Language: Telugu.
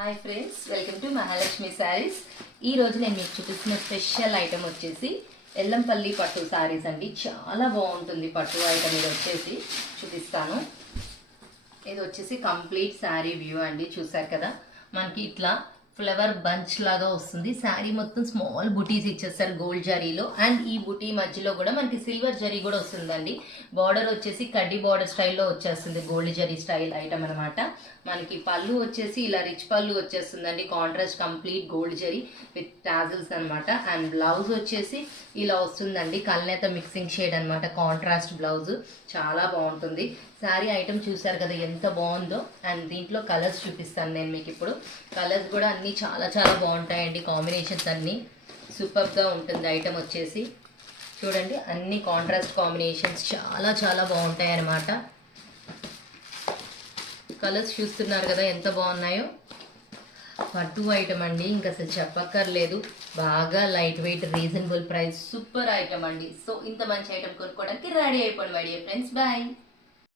Hi friends, welcome to Mahalakshmi saris. ఈరోజు నేను మీకు చూపిస్తున్న స్పెషల్ ఐటమ్ వచ్చేసి ఎల్లంపల్లి పట్టు శారీస్ అండి. చాలా బాగుంటుంది పట్టు ఐటమ్. ఇది వచ్చేసి చూపిస్తాను. ఇది వచ్చేసి కంప్లీట్ శారీ వ్యూ అండి. చూసారు కదా, మనకి ఇట్లా ఫ్లవర్ బంచ్ లాగా వస్తుంది. శారీ మొత్తం స్మాల్ బుటీస్ ఇచ్చేస్తారు గోల్డ్ జరీలో. అండ్ ఈ బుటీ మధ్యలో కూడా మనకి సిల్వర్ జరీ కూడా వస్తుందండి. బార్డర్ వచ్చేసి కడ్డీ బార్డర్ స్టైల్లో వచ్చేస్తుంది. గోల్డ్ జరీ స్టైల్ ఐటమ్ అనమాట. మనకి పళ్ళు వచ్చేసి ఇలా రిచ్ పళ్ళు వచ్చేస్తుందండి. Contrast complete gold zari with tassels అనమాట. అండ్ బ్లౌజ్ వచ్చేసి ఇలా వస్తుందండి. కల్నేత మిక్సింగ్ షేడ్ అనమాట. కాంట్రాస్ట్ బ్లౌజ్ చాలా బాగుంటుంది. శారీ ఐటమ్ చూసారు కదా ఎంత బాగుందో. అండ్ దీంట్లో కలర్స్ చూపిస్తాను నేను మీకు ఇప్పుడు. కలర్స్ కూడా అన్నీ చాలా చాలా బాగుంటాయండి. కాంబినేషన్స్ అన్నీ సూపర్గా ఉంటుంది. ఐటమ్ వచ్చేసి చూడండి, అన్ని కాంట్రాస్ట్ కాంబినేషన్స్ చాలా చాలా బాగుంటాయి అన్నమాట. కలర్స్ చూస్తున్నారు కదా ఎంత బాగున్నాయో. పట్టు ఐటమ్ అండి, ఇంకా అసలు చెప్పక్కర్లేదు. బాగా light weight, reasonable price, super item అండి. సో ఇంత మంచి ఐటమ్ కొనుక్కోవడానికి రెడీ అయిపోండి మై డియర్ ఫ్రెండ్స్. బాయ్.